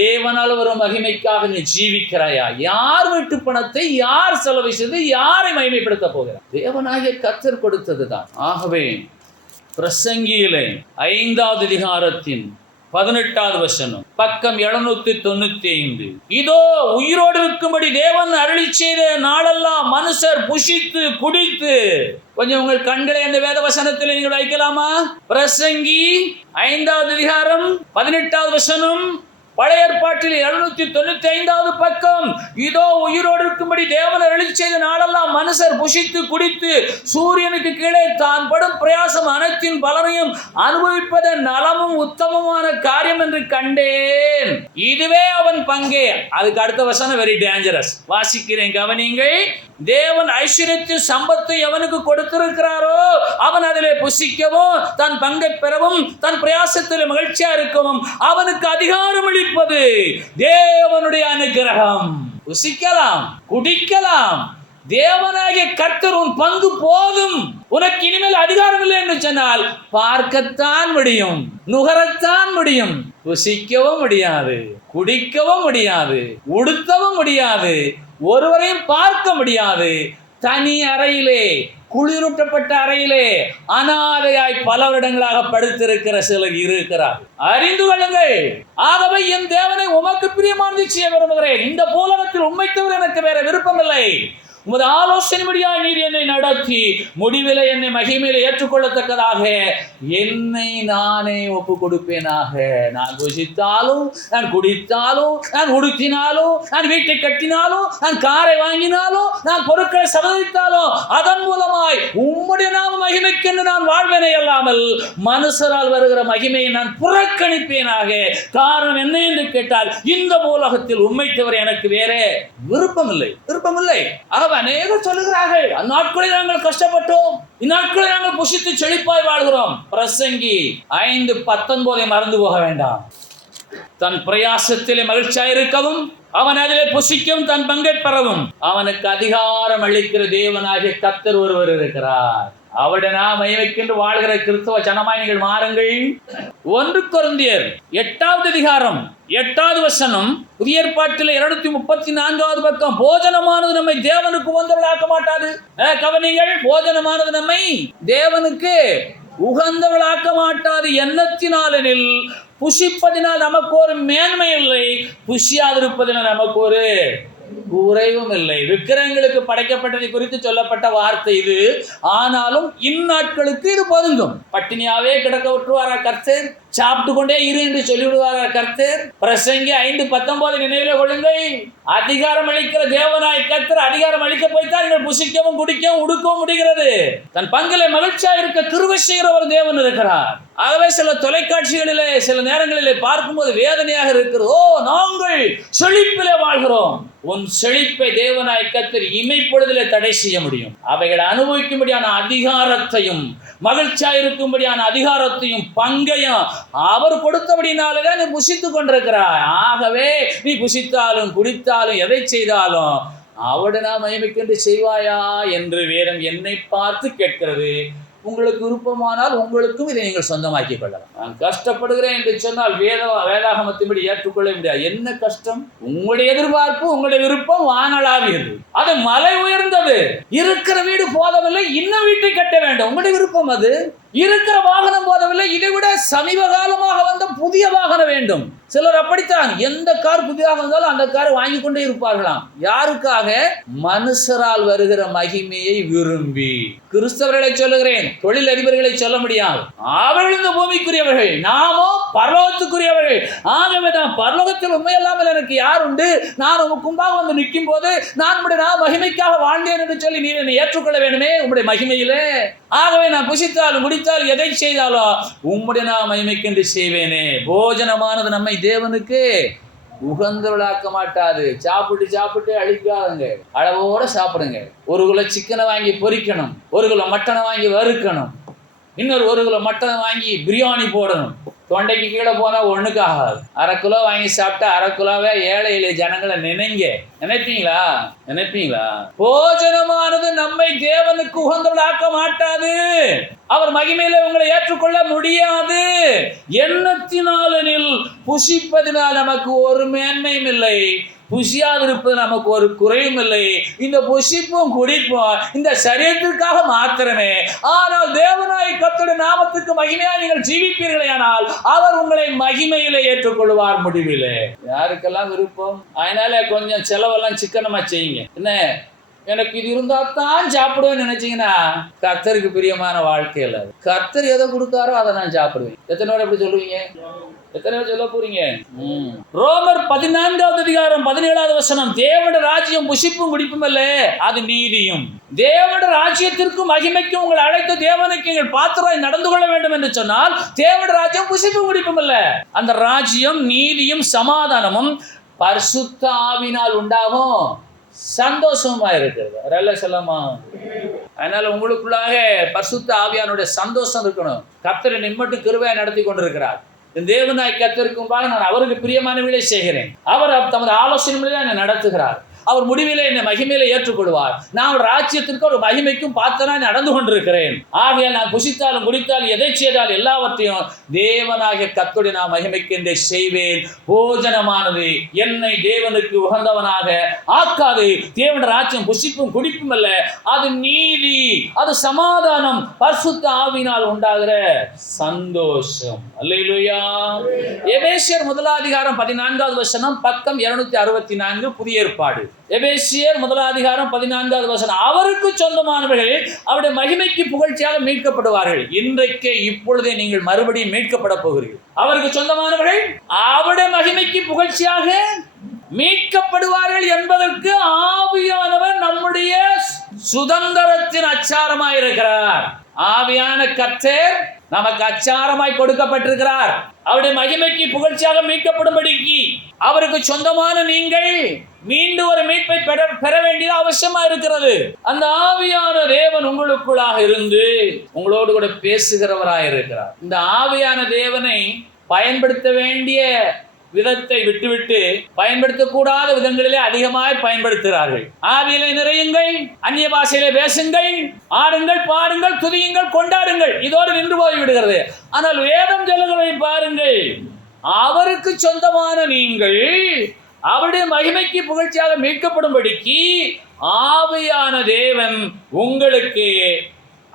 தேவனால் வரும் மகிமைக்காக நீ ஜீவிக்கிறாயா? யார் வீட்டு பணத்தை யார் செலவு செய்து யாரை மகிமைப்படுத்த போகிறார்? தேவனாகிய கர்த்தர் கொடுத்ததுதான். ஆகவே பிரசங்கியிலே 5வது அதிகாரத்தின் 18வது வசனம், பக்கம் 795, இதோ உயிரோடு இருக்கும்படி தேவன் அருளி செய்த நாளெல்லாம் மனுஷர் புசித்து குடித்து. கொஞ்சம் உங்கள் கண்களை அந்த வேத வசனத்தில் நீங்கள் வைக்கலாமா? பிரசங்கி 5வது அதிகாரம் 18வது வசனம், பழைய ஏற்பாட்டில் 795வது பக்கம், இதோ உயிரோடு இருக்கும்படி தேவன் அருளி செய்த நாளெல்லாம் மனுஷர் புசித்து குடித்து சூரியனுக்கு கீழே தான் படும் பிரயாசம் அனைத்தின் பலனையும் அனுபவிப்பதன் நலமும் உத்தமமான காரியம் என்று கண்டேன். இதுவே அவன் பங்கே. அதுக்கு அடுத்த வசனம் வெரி டேஞ்சரஸ். வாசிக்கிறேன், கவனிங்கள். தேவன் ஐஸ்வர்யத்தின் சம்பத்தை எவனுக்கு கொடுத்திருக்கிறாரோ அவன் அதிலே புசிக்கவும் தன் பங்கை பெறவும் தன் பிரயாசத்தில் மகிழ்ச்சியா இருக்கவும் அவனுக்கு அதிகாரம் அளிப்பது தேவனுடைய அனுகிரகம். புசிக்கலாம், குடிக்கலாம், தேவனாகிய கர்த்தர் உன் பங்கு போதும், உனக்கு இனிமேல் அதிகாரம் இல்லை என்று சொன்னால் பார்க்கத்தான் முடியும், நுகரத்தான் முடியும், புசிக்கவும் முடியாது, குடிக்கவும் முடியாது, உடுத்தவும் முடியாது, ஒருவரையும் பார்க்க முடியாது. தனி அறையிலே, குளிரூட்டப்பட்ட அறையிலே அனாதையாய் பல வருடங்களாக படுத்திருக்கிற சிலர் இருக்கிறார். அறிந்து கொள்ளுங்கள். ஆகவே என் தேவனை உமக்கு பிரியமானதை செய்ய விரும்புகிறேன். இந்த பூலகத்தில் உம்மை தவிர எனக்கு வேற விருப்பமில்லை. உமது ஆலோசனைபடியாய் நீர் என்னை நடத்தி முடிவில் என்னை மகிமையில ஏற்றுக்கொள்ளத்தக்கதாக என்னை நானே ஒப்பு கொடுப்பேனாக. நான் புசித்தாலும், நான் குடித்தாலும், நான் உடுத்தினாலும், நான் வீட்டை கட்டினாலும், நான் காரை வாங்கினாலும், நான் பொருட்களை சம்பாதித்தாலும் அதன் மூலமாய் உம்முடைய நாம மகிமைக்கென்று நான் வாழ்வேனே அல்லாமல் மனுஷரால் வருகிற மகிமையை நான் புறக்கணிப்பேனாக. காரணம் என்ன என்று கேட்டால், இந்த பூலகத்தில் உம்மை தவிர எனக்கு வேற விருப்பமில்லை. அநேகர் சொல்லுகிறார்கள், அந்நாட்களில் நாங்கள் கஷ்டப்பட்டோம், இந்நாட்களில் நாங்கள் புசித்து செழிப்பாய் வாழ்கிறோம். பிரசங்கி 5:19 மறந்து போக வேண்டாம். தன் பிரயாசத்திலே மகிழ்ச்சியாயிருக்கவும் அவன் அதிலே புசிக்கும் தன் பங்கை பெறவும் அவனுக்கு அதிகாரம் அளிக்கிற தேவனாகிய கர்த்தர் ஒருவர் இருக்கிறார். அவருடைய மகிமைக்கென்று வாழ்கிற கிறிஸ்தவ ஜனமாய் நீங்கள் மாறுங்கள். 1 கொரிந்தியர் 8வது அதிகாரம் 8வது வசனம், புதிய ஏற்பாட்டில் 234வது பக்கம், போஜனமானது நம்மை தேவனுக்கு உகந்தவர்களாக்க மாட்டாது. கவனிங்கள், போஜனமானது நம்மை தேவனுக்கு உகந்தவளாக்க மாட்டாது. எண்ணத்தினாலெனில் புசிப்பதினால் நமக்கு ஒரு மேன்மை இல்லை, புசியாதிருப்பதினால் நமக்கு ஒரு குறைவும் இல்லை. விக்கிரகங்களுக்கு படைக்கப்பட்டதை குறித்து சொல்லப்பட்ட வார்த்தை இது. ஆனாலும் இந்நாட்களுக்கு இது பொருந்தும். பட்டினியாவே கிடக்க விட்டுருவாரா கர்த்தர்? சாப்பிட்டு கொண்டே இரு என்று சொல்லிவிடுவாரா கர்த்தர்? பிரசங்கி 5:19 நினைவில் கொள்ளுங்கள். அதிகாரம் அளிக்கிற தேவனாய் கர்த்தர் அதிகாரம் அளிக்க போய்த்தான் நீங்கள் புசிக்கவும் குடிக்கவும் உடுக்கவும் முடிகிறது. தன் பங்கிலே மகிழ்ச்சியா இருக்க கிருபை செய்கிற ஒரு தேவன் இருக்கிறார். ஆகவே சில தொலைக்காட்சிகளிலே சில நேரங்களிலே பார்க்கும்போது வேதனையாக இருக்கிறது. ஓ, நாங்கள் செழிப்பிலே வாழ்கிறோம். உன் செழிப்பை தேவனாய் கர்த்தர் இமைப்பொழுதிலே தடை செய்ய முடியும். அவைகளை அனுபவிக்கும்படியான அதிகாரத்தையும் மகிழ்ச்சியா இருக்கும்படியான அதிகாரத்தையும் பங்கையும் அவர் கொடுத்தபடினாலதான் நீ புசித்துக் கொண்டிருக்கிறாய். ஆகவே நீ புசித்தாலும் குடித்தாலும் எதை செய்தாலும் அவருடைய நாம் மகிமைக்கென்று செய்வாயா என்று வேதம் என்னை பார்த்து கேட்கிறது. உங்களுக்கு விருப்பமானால் உங்களுக்கும் இதை நீங்கள் சொந்தமாக்கிக் கொள்ளலாம். நான் கஷ்டப்படுகிறேன் என்று சொன்னால் வேதாகமத்தின்படி ஏற்றுக்கொள்ள முடியாது. என்ன கஷ்டம்? உங்களுடைய எதிர்பார்ப்பு, உங்களுடைய விருப்பம் வானளாவியது, அது மலை உயர்ந்தது. இருக்கிற வீடு போதவில்லை, இன்னும் வீட்டை கட்ட வேண்டும். உங்களுடைய விருப்பம் அது. இருக்கிற வாகனம் போதவில்லை, இதை விட சமீப காலமாக வந்த புதிய வாகனம் வேண்டும். சிலர் அப்படித்தான், எந்த கார் புதிதாக வந்தாலும் அந்த காரை வாங்கி கொண்டே இருப்பார்களாம். யாருக்காக? மனுஷரால் வருகிற மகிமையை விரும்பி. கிறிஸ்தவர்களை சொல்லுகிறேன், தொழில் அதிபர்களை சொல்ல முடியாது. அவர்கள் இந்த பூமிக்குரியவர்கள், நாமோ பரலோகத்துக்குரியவர்கள். ஆகவே தான் பரலோகத்தில் உண்மையல்லாமல் எனக்கு யார் உண்டு? நான் உங்க முன்பாக வந்து நிற்கும் போது நான் உங்களுடைய மகிமைக்காக வாழ்ந்தேன் என்று சொல்லி நீ என்னை ஏற்றுக்கொள்ள வேண்டுமே உங்களுடைய மகிமையிலே. ஆகவே நான் புசித்தாலும் முடித்தாலும் எதை செய்தாலும் உம்முடைய மகிமைக்கென்று செய்வேனே. போஜனமானது நம்மை தேவனுக்கு உகந்தவளாக்க மாட்டாது. சாப்பிட்டு சாப்பிட்டு அழிக்காதுங்க, அளவோட சாப்பிடுங்க. 1 கிலோ சிக்கனை வாங்கி பொரிக்கணும், 1 கிலோ மட்டனை வாங்கி வறுக்கணும், இன்னொரு 1 கிலோ மட்டனை வாங்கி பிரியாணி போடணும். தொண்டைக்கு கீழே போனா ஒண்ணுக்கு ஆகாது. 1/2 கிலோ வாங்கி சாப்பிட்டா 1/2 கிலோவே ஏழை எளிய ஜனங்களை நினைப்பீங்களா? போஜனமானது நம்மை தேவனுக்கு உகந்தவளாக்க மாட்டாது. அவர் மகிமையில உங்களை ஏற்றுக்கொள்ள முடியாது. எண்ணத்தினாலெனில் புசிப்பதினால் நமக்கு ஒரு மேன்மையும் இல்லை, புசியாதிருப்பது நமக்கு ஒரு குறையும் இல்லை. இந்த புசிப்பும் குடிப்பும் இந்த சரீரத்திற்காக மாத்திரமே. ஆனால் தேவனாய் கர்த்தருடைய நாமத்துக்கு மகிமையாக நீங்கள் ஜீவிப்பீர்களே ஆனால் அவர் உங்களை மகிமையிலே ஏற்றுக்கொள்வார் முடிவிலே. யாருக்கெல்லாம் விருப்பம்? அதனால கொஞ்சம் செலவெல்லாம் சிக்கனமா செய்யுங்க. என்ன, எனக்கு இது இருந்தா தான் சாப்பிடுவேன்னு நினைச்சீங்கன்னா கர்த்தருக்கு பிரியமான வாழ்க்கையில் கர்த்தர் எதை கொடுத்தாரோ அதை நான் சாப்பிடுவேன். எத்தனை பேர் எப்படி சொல்லுவீங்க? எத்தனை பேர் சொல்ல போறீங்க? ரோமர் 14வது அதிகாரம் 17வது வசனம், தேவனுடைய ராஜ்யம் புசிப்பும் குடிப்பும் அல்ல, அது நீதியும். தேவனுடைய ராஜ்யத்திற்கும் மகிமைக்கும் உங்களை அழைத்த தேவனுக்கு நீங்கள் பாத்திரமாய் நடந்து கொள்ள வேண்டும் என்று சொன்னால் தேவனுடைய ராஜ்யம் புசிப்பும் குடிப்பும் அல்ல. அந்த ராஜ்யம் நீதியும் சமாதானமும் பரிசுத்த ஆவியினால் உண்டாகும் சந்தோஷமா இருக்கிறது. அதெல்லாம் சொல்லமா? அதனால உங்களுக்குள்ளாக பரிசுத்த ஆவியானுடைய சந்தோஷம் இருக்கணும். கர்த்தர் நிம்மட்டு கிருபையா நடத்தி கொண்டிருக்கிறார். தேவனாய் கர்த்தருக்கும் நான் அவருக்கு பிரியமானவளை செய்கிறேன். அவர் தமது ஆலோசனையிலே என்னை நடத்துகிறார். அவர் முடிவிலே என்னை மகிமையில ஏற்றுக்கொள்வார். நான் ஒரு ராஜ்யத்திற்கு ஒரு மகிமைக்கும் பார்த்தனா நடந்து கொண்டிருக்கிறேன். ஆகையால் நான் புசித்தாலும் குடித்தாலும் எதை செய்தாலும் எல்லாவற்றையும் தேவனாகிய கர்த்தருடைய நான் மகிமைக்கு என்றே செய்வேன். போஜனமானது என்னை தேவனுக்கு உகந்தவனாக ஆக்காது. தேவனுடைய ராஜ்யம் புசிப்பும் குடிப்பும் அல்ல, அது நீதி, அது சமாதானம், பரிசுத்த ஆவியினால் உண்டாகிற சந்தோஷம். அல்லேலூயா. எபேசியர் 1வது அதிகாரம் 14வது வசனம், பக்கம் 264, புதிய ஏற்பாடு. எபேசியர் 1வது அதிகாரம் 14வது வசனம், அவருக்கு சொந்தமானவர்கள் அவருடைய மகிமைக்கு புகழ்ச்சியாக மீட்கப்படுவார்கள். இன்றைக்கே இப்பொழுதே நீங்கள் மறுபடியும் மீட்கப்பட போகிறீர்கள். அவருக்கு சொந்தமானவர்கள் அவருடைய மகிமைக்கு புகழ்ச்சியாக மீட்கப்படுவார்கள் என்பதற்கு ஆவியானவர் நம்முடைய சுதந்திரத்தின் அச்சாரமாய் இருக்கிறார். ஆவியான கர்த்தர் நமக்கு அச்சாரமாய் கொடுக்கப்பட்டிருக்கிறார். அவருடைய மகிமைக்கு புகழ்ச்சியாக மீட்கப்படும்படிக்கு அவருக்கு சொந்தமான நீங்கள் மீண்டும் ஒரு மீட்பை பெற வேண்டியது அவசியமா இருக்கிறது. அந்த ஆவியான தேவன் உங்களுக்குள்ளாக இருந்து உங்களோடு கூட பேசுகிறவராய் இருக்கிறார். இந்த ஆவியான தேவனை பயன்படுத்த வேண்டிய விதத்தை விட்டுவிட்டு பயன்படுத்தக்கூடாத விதங்களிலே அதிகமாய் பயன்படுத்துகிறார்கள். ஆவியிலே நிறையுங்கள், அந்நிய பாஷையிலே பேசுங்கள், ஆடுங்கள், பாடுங்கள், துதியுங்கள், கொண்டாடுங்கள், இதோடு நின்று போய் விடுகிறது. ஆனால் வேதம் சொல்லுகிறதை பாருங்கள், அவருக்கு சொந்தமான நீங்கள் அவருடைய மகிமைக்கு புகழ்ச்சியாக மீட்கப்படும்படிக்கு ஆவியான தேவன் உங்களுக்கு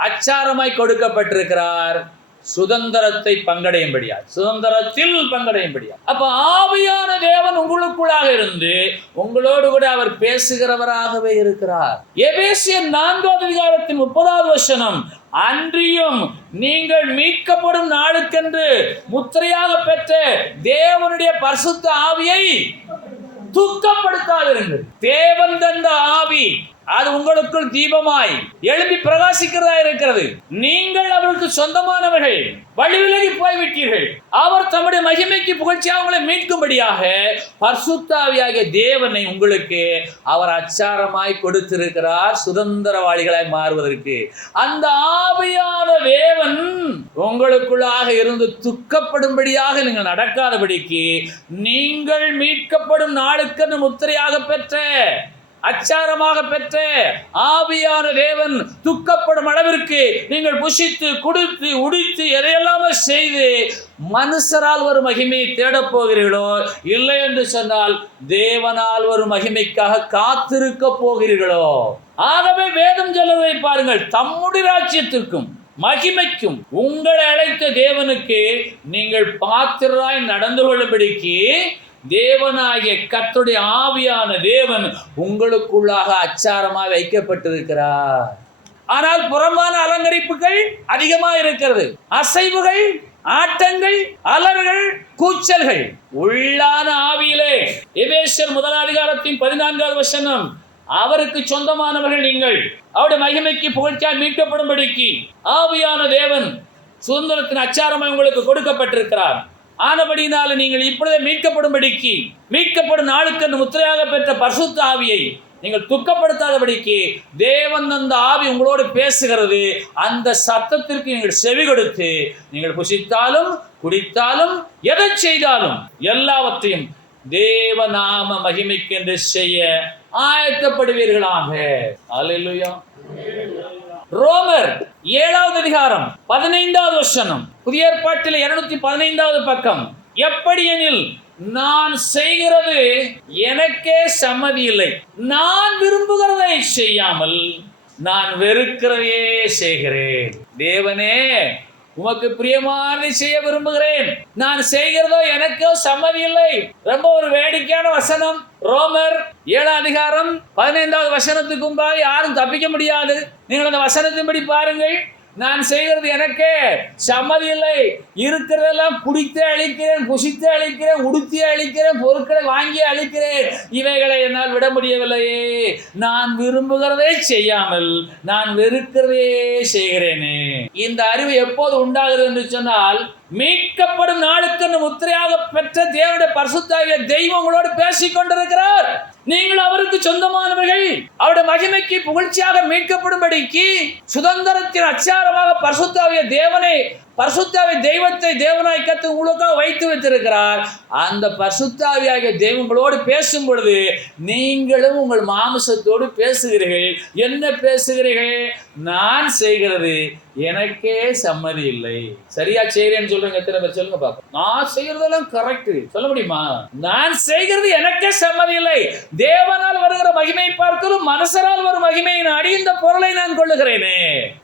அச்சாரமாய் கொடுக்கப்பட்டிருக்கிறார். சுதந்திரத்தை பங்கடையும்படியா, சுதந்திரத்தில் பங்கடையும்படியா. அப்ப ஆவியான தேவன் உங்களுக்குள்ளாக இருந்து உங்களோடு கூட அவர் பேசுகிறவராகவே இருக்கிறார். எபேசியர் 4:30 அன்றியும் நீங்கள் மீட்கப்படும் நாளுக்கென்று முத்திரையாக பெற்ற தேவனுடைய பரிசுத்த ஆவியை துக்கப்படுத்தாதிருங்கள். தேவன் தந்த ஆவி அது உங்களுக்குள் தீபமாய் எழுப்பி பிரகாசிக்கிறதா இருக்கிறது. நீங்கள் அவருக்கு சொந்தமானவர்கள், வழிவிலகி போய்விட்டீர்கள். அவர் தம்முடைய மகிமைக்கு புகழ்ச்சியாக உங்களை மீட்கும்படியாக பரிசுத்த ஆவியாகிய தேவனை உங்களுக்கு அவர் அச்சாரமாய் கொடுத்திருக்கிறார், சுதந்திரவாளிகளாய் மாறுவதற்கு. அந்த ஆவியான தேவன் உங்களுக்குள்ளாக இருந்து துக்கப்படும்படியாக நீங்கள் நடக்காதபடிக்கு நீங்கள் மீட்கப்படும் நாளுக்கு முத்திரையாக பெற்ற, அச்சாரமாக பெற்ற ஆவியான தேவன் துக்கப்படும் அளவிற்கு நீங்கள் புசித்து குடித்து உடித்து எதையெல்லாம் செய்து மனுஷரால் ஒரு மகிமையை தேடப் போகிறீர்களோ, இல்லை என்று சொன்னால் தேவனால் ஒரு மகிமைக்காக காத்திருக்க போகிறீர்களோ? ஆகவே வேதம் சொல்வதை பாருங்கள், தம்முடைய ராஜ்யத்திற்கும் மகிமைக்கும் உங்களை அழைத்த தேவனுக்கு நீங்கள் பாத்திரராய் நடந்து கொள்ளும்படிக்கு தேவனாகிய கர்த்தருடைய ஆவியான தேவன் உங்களுக்குள்ளாக அச்சாரமாக வைக்கப்பட்டிருக்கிறார். ஆனால் புறம்பான அலங்கரிப்புகள் அதிகமாக இருக்கிறது. அசைவுகள், ஆட்டங்கள், அலறுகள், கூச்சல்கள். உள்ளான ஆவியிலே எபேசியர் 1:14 அவருக்கு சொந்தமானவர்கள் நீங்கள், அவருடைய மகிமைக்கு புகழ்ச்சியால் மீட்கப்படும்படிக்கு ஆவியான தேவன் சுதந்திரத்தின் அச்சாரமாக உங்களுக்கு கொடுக்கப்பட்டிருக்கிறார். ஆனபடினால நீங்கள் இப்பொழுதே மீட்கப்படும்படிக்கு, மீட்கப்படும் நாளுக்கு முத்திரையாக பெற்ற பரிசுத்த ஆவியை நீங்கள் துக்கப்படுத்தாதபடிக்கு தேவன் அந்த ஆவி உங்களோடு பேசுகிறது. அந்த சத்தத்திற்கு நீங்கள் செவி கொடுத்து நீங்கள் புசித்தாலும் குடித்தாலும் எதை செய்தாலும் எல்லாவற்றையும் தேவநாம மகிமைக்கென்று செய்ய ஆயத்தப்படுவீர்களாக. அல்லேலூயா. ரோமர் 7:15 புதிய ஏற்பாட்டில் 215 பக்கம். எப்படியெனில் நான் செய்கிறது எனக்கே சம்மதி இல்லை, நான் விரும்புகிறதை செய்யாமல் நான் வெறுக்கிறதையே செய்கிறேன். தேவனே, உமக்கு பிரியமானதை செய்ய விரும்புகிறேன், நான் செய்கிறதோ எனக்கோ சம்மதி இல்லை. ரொம்ப ஒரு வேடிக்கையான வசனம். ரோமர் 7:15 முன்பாக யாரும் தப்பிக்க முடியாது. நீங்கள் அந்த வசனத்தின்படி பாருங்கள். நான் செய்கிறது எனக்கே சம்மதி இல்லை, இருக்கிறதெல்லாம் குடித்தே அழிக்கிறேன், புசித்தே அழிக்கிறேன், உடுத்தியே அழிக்கிறேன், பொருட்களை வாங்கி அழிக்கிறேன், இவைகளை என்னால் விட முடியவில்லையே. நான் விரும்புகிறதை செய்யாமல் நான் வெறுக்கிறதே செய்கிறேனே. இந்த அறிவு எப்போது உண்டாகிறது என்று சொன்னால், மீட்கப்படும் நாளுக்கு முத்திரையாக பெற்ற தேவனுடைய பரிசுத்தாகிய தெய்வம் உங்களோடு பேசிக் கொண்டிருக்கிறார். நீங்கள் அவருக்கு சொந்தமானவர்கள், அவருடைய மகிமைக்கு புகழ்ச்சியாக மீட்கப்படும்படிக்கு சுதந்திரத்தின் அச்சாரமாக பரிசுத்தாகிய தேவனை, பரிசுத்தாவிய தெய்வத்தை தேவனாய் கர்த்தர் உங்களுக்காக வைத்து வைத்திருக்கிறார். அந்த பரிசுத்தாவியாகிய தெய்வங்களோடு பேசும் பொழுது நீங்களும் உங்கள் மாமிசத்தோடு பேசுகிறீர்கள். என்ன பேசுகிறீர்கள்? நான் செய்கிறது எனக்கே சம்மதி இல்லை. சரியா செய்கிறேன்னு சொல்றேங்க எத்தனை பேர்? சொல்லுங்க பாப்போம். நான் செய்யறதெல்லாம் கரெக்ட் சொல்ல முடியுமா? நான் செய்கிறது எனக்கே சம்மதி இல்லை. தேவனால் வருகிற மகிமை பார்க்கிறோம், மனுஷரால் வரும் மகிமையை நாடி இந்த பொருளை நான் கொள்ளுகிறேனே.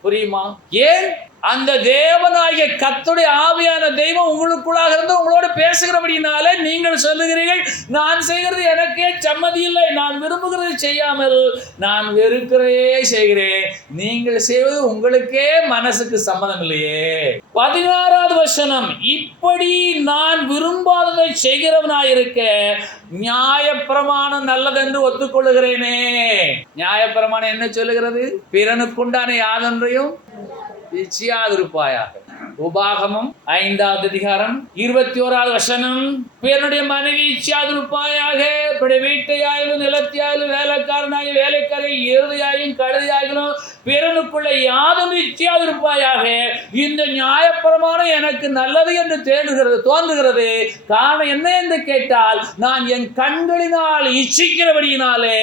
புரியுமா? ஏன்? அந்த தேவனாகிய கர்த்தருடைய ஆவியான தெய்வம் உங்களுக்குள்ளாக இருந்து உங்களோடு பேசுகிறபடினாலே நீங்கள் சொல்லுகிறீர்கள், நான் செய்கிறது எனக்கே சம்மதி இல்லை, நான் விரும்புகிறதை செய்யாமல் நான் வெறுக்கிறதே செய்கிறேன். நீங்கள் செய்வது உங்களுக்கே மனசுக்கு சம்மதம் இல்லையே. 16 இப்படி நான் விரும்பாததை செய்கிறவனாயிருக்க நியாயப்பிரமாணம் நல்லதென்று ஒத்துக்கொள்ளுகிறேனே. நியாயப்பிரமாணம் என்ன சொல்லுகிறது? பிறனுக்குண்டான யாதொன்றையும் இச்சியாதிருப்பாயாக. உபாகமம் 5:21 பிறனுடைய மனைவி இச்சியாதிருப்பாயாக, வீட்டையாயிலும் நிலத்தையாயிலும் வேலைக்காரனாய வேலைக்காரை எருதையாயும் கழுதையாயிலும் பிறனுக்குள்ள யாதும் இச்சியாதிருப்பாயாக. இந்த நியாயப்பிரமாணம் எனக்கு நல்லது என்று தோன்றுகிறது. காரணம் என்ன என்று கேட்டால், நான் என் கண்களினால் இச்சிக்கிறபடியினாலே.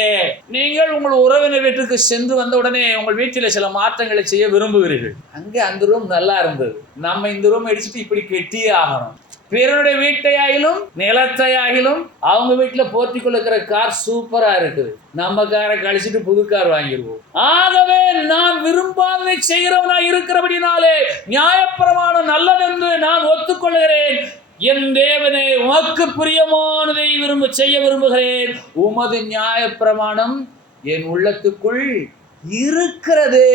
நீங்கள் உங்கள் உறவினர் வீட்டுக்கு சென்று வந்த உடனே உங்கள் வீட்டில் சில மாற்றங்களை செய்ய விரும்புகிறீர்கள். அங்கே அந்த ரூம் நல்லா இருந்தது, நம்ம இந்த ரூம் அடிச்சுட்டு இப்படி கெட்டியே ஆகணும். பிறனுடைய வீட்டையாயிலும் நிலத்தையாயிலும் அவங்க வீட்டுல போர்த்திக்குள்ள இருக்கிற கார் சூப்பரா இருக்குது, நம்ம காரை கழிச்சிட்டு புது கார் வாங்கிடுவோம். ஆகவே நான் விரும்பாததை செய்கிறவனா இருக்கிறபடினாலே நியாயப்பிரமாணம் நல்லதென்று நான் ஒத்துக்கொள்கிறேன். என் தேவனே, உமக்கு பிரியமானதை செய்ய விரும்புகிறேன். உமது நியாயப்பிரமாணம் என் உள்ளத்துக்குள் இருக்கிறது.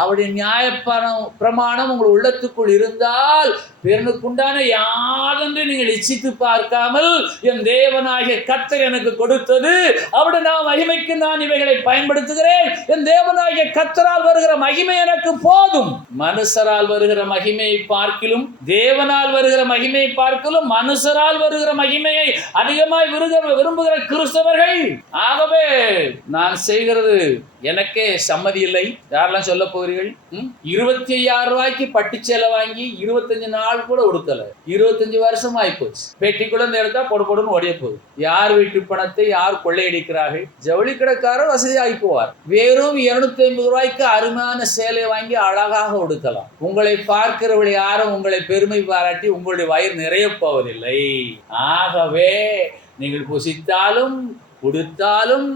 அவருடைய நியாயப்பிரமாணம் உங்கள் உள்ளத்துக்குள் இருந்தால் பிறனுக்குண்டான யாதென்று நீங்கள் இச்சித்து பார்க்காமல் என் தேவனாகிய கர்த்தர் எனக்கு கொடுத்தது அவருடைய மகிமைக்கு நான் இவைகளை பயன்படுத்துகிறேன். என் தேவனாகிய கர்த்தரால் வருகிற மகிமை எனக்கு போதும். மனுஷரால் வருகிற மகிமையை பார்க்கிலும் தேவனால் வருகிற மகிமையை பார்க்கிலும் மனுஷரால் வருகிற மகிமையை அதிகமாய் விரும்புகிற கிறிஸ்தவர்கள். ஆகவே நான் செய்கிறது எனக்கே சம்மதி இல்லை. யாரெல்லாம் சொல்ல போகிறீர்கள்? 25,000 ரூபாய்க்கு பட்டுச்சேலை வாங்கி 25 நாள் கூட உடுக்கல, 25 வருஷம் ஆயிப்போச்சு. பெட்டிக்குள்ள எடுத்தா பொடுன்னு ஓடிய போகுது. யார் வீட்டு பணத்தை யார் கொள்ளையடிக்கிறார்கள்? ஜவுளி கடைக்காரர் வசதி ஆகி போவார். வெறும் 250 ரூபாய்க்கு அருமையான சேலை வாங்கி அழகாக உடுக்கலாம். உங்களை பார்க்கிறவர்கள் யாரும் உங்களை பெருமை பாராட்டி உங்களுடைய வயிறு நிறைய போவதில்லை. ஆகவே நீங்கள் புசித்தாலும் உடுத்தாலும்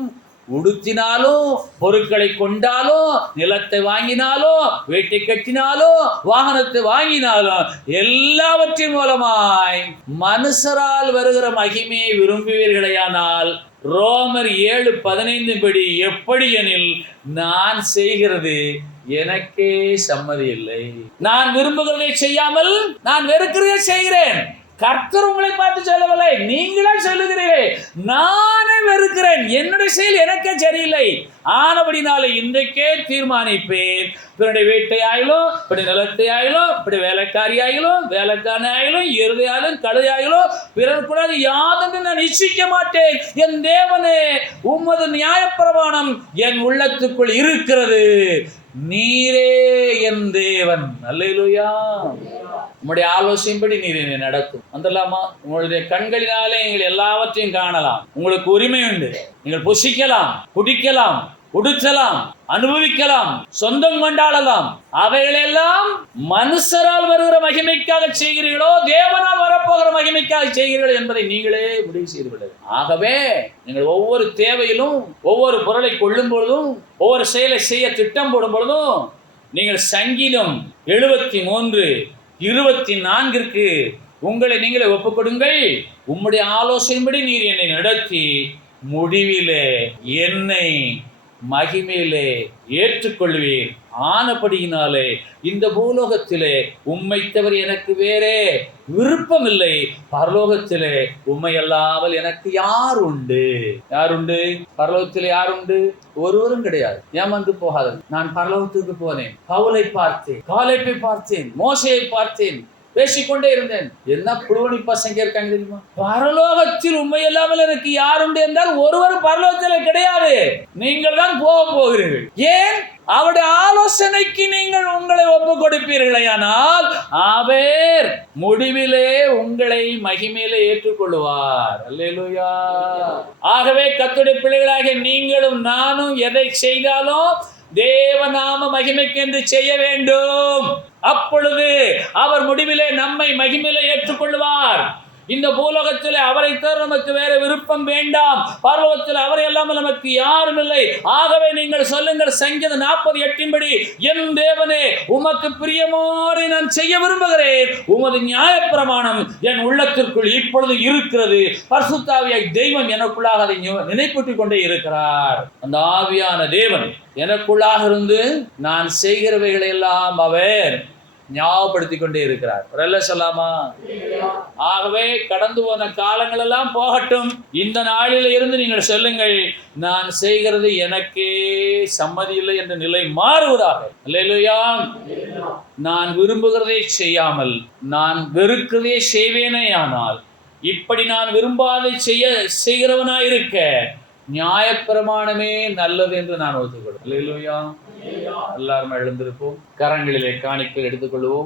உடுத்தினாலும் பொருட்களை கொண்டாலும் நிலத்தை வாங்கினாலும் வீட்டை கட்டினாலும் வாகனத்தை வாங்கினாலும் எல்லாவற்றின் மூலமாய் மனுஷரால் வருகிற மகிமையை விரும்புவீர்களேயானால் ரோமர் 7:15 படி எப்படி எனில் நான் செய்கிறது எனக்கே சம்மதி இல்லை. நான் விரும்புகிறதை செய்யாமல் நான் வெறுக்கிறதை செய்கிறேன். கர்த்தர் உங்களை பார்த்து சொல்லவில்லை, நீங்களே சொல்லுகிறீர்கள். நானே வெறுக்கிறேன், என்னுடைய செயல் எனக்கே சரியில்லை. ஆனபடினால இன்றைக்கே தீர்மானிப்பேன், பிறனுடைய வீட்டையாயிலும் இப்படி நிலத்தையாயிலும் இப்படி வேலைக்காரியாயிலும் வேலைக்காரனாயிலும் எருதையாலும் கழுதையாயிலும் பிறனுக்குள்ள யாதென்று நான் இச்சிக்க மாட்டேன். என் தேவனே, உமது நியாயப்பிரமாணம் என் உள்ளத்துக்குள் இருக்கிறது. நீரே என் தேவன். அல்லேலூயா. உங்களுடைய ஆலோசனைப்படி நீர் என்னை நடத்தும். வந்துடலாமா? உங்களுடைய கண்களினாலே நீங்கள் எல்லாவற்றையும் காணலாம். உங்களுக்கு உரிமை உண்டு. நீங்கள் புசிக்கலாம், குடிக்கலாம், உடுத்தலாம், அனுபவிக்கலாம், சொந்தம் கொண்டாடலாம். அவைகளெல்லாம் மனுஷரால் வருகிற மகிமைக்காக செய்கிறீர்களோ தேவனால் வரப்போகிற மகிமைக்காக செய்கிறீர்கள் என்பதை நீங்களே முடிவு செய்து விடுங்கள். ஆகவே நீங்கள் ஒவ்வொரு தேவையிலும் ஒவ்வொரு பொருளை கொள்ளும் பொழுதும் ஒவ்வொரு செயலை செய்ய திட்டம் போடும் பொழுதும் நீங்கள் சங்கீதம் 73:24 உங்களை நீங்களே ஒப்புக்கொடுங்கள். உம்முடைய ஆலோசனைப்படி நீர் என்னை நடத்தி முடிவிலே என்னை மகிமையிலே ஏற்றுக்கொள்வீர். ஆனபடியினாலே இந்த பூலோகத்திலே உம்மை தவிர எனக்கு வேறே விருப்பம் இல்லை. பரலோகத்திலே உம்மை அல்லாமல் எனக்கு யார் உண்டு? யார் உண்டு? பரலோகத்திலே யார் உண்டு? ஒருவரும் கிடையாது. ஏமாந்து போகாது. நான் பரலோகத்துக்கு போனேன், பவுலை பார்த்தேன், காலேப்பை பார்த்தேன், மோசையை பார்த்தேன், பேசிக்கொண்டே இருந்தேன். என்ன புழுவனி பசங்க இருக்காங்க தெரியுமா? பரலோகத்தில் உண்மை இல்லாமல் எனக்கு யாருண்டு என்றால் ஒருவர் பரலோகத்தில் கிடையாது. நீங்கள் தான் போகிறீர்கள். ஏன்? அவருடைய ஆலோசனைக்கு நீங்கள் உங்களை ஒப்பு கொடுப்பீர்களேயானால் அவர் முடிவிலே உங்களை மகிமையிலே ஏற்றுக்கொள்வார். அல்லேலூயா. ஆகவே கர்த்தருடைய பிள்ளைகளாகிய நீங்களும் நானும் எதை செய்தாலும் தேவநாம மகிமைக்கென்று செய்ய வேண்டும். அப்பொழுது அவர் முடிவிலே நம்மை மகிமையிலே ஏற்றுக்கொள்வார். இந்த பூலோகத்தில் அவரை தவிர நமக்கு வேற விருப்பம் வேண்டாம். பரலோகத்தில் அவரை இல்லாமல் நமக்கு யாரும் இல்லை. ஆகவே நீங்கள் சொல்லுங்கள், சங்கீதம் 40:8 என் தேவனே, உமக்கு பிரியமானதை நான் செய்ய விரும்புகிறேன். உமது நியாயப்பிரமாணம் என் உள்ளத்திற்குள் இப்பொழுது இருக்கிறது. பரிசுத்த ஆவியாகிய தெய்வம் எனக்குள்ளாக அதை நினைப்பூட்டிக் கொண்டே இருக்கிறார். அந்த ஆவியான தேவன் எனக்குள்ளாக இருந்து நான் செய்கிறவைகளை எல்லாம் அவர் ஞாபகப்படுத்திக் கொண்டே இருக்கிறார். சொல்லாமா? ஆகவே கடந்து போன காலங்கள் எல்லாம் போகட்டும். இந்த நாளில் இருந்து நீங்கள் சொல்லுங்கள், நான் செய்கிறது எனக்கே சம்மதி இல்லை என்ற நிலை மாறுவதாக. அல்லேலூயா. நான் விரும்புகிறதை செய்யாமல் நான் வெறுக்கிறதே செய்வேனே. ஆனால் இப்படி நான் விரும்பாதை செய்கிறவனாயிருக்க நியாயப்பிரமாணமே நல்லது என்று நான் ஒத்துக்கொள்வேன். அல்லேலூயா. எல்லாரும் எழுந்திருப்போம். கரங்களிலே காணிக்கை எடுத்துக்கொள்வோம்.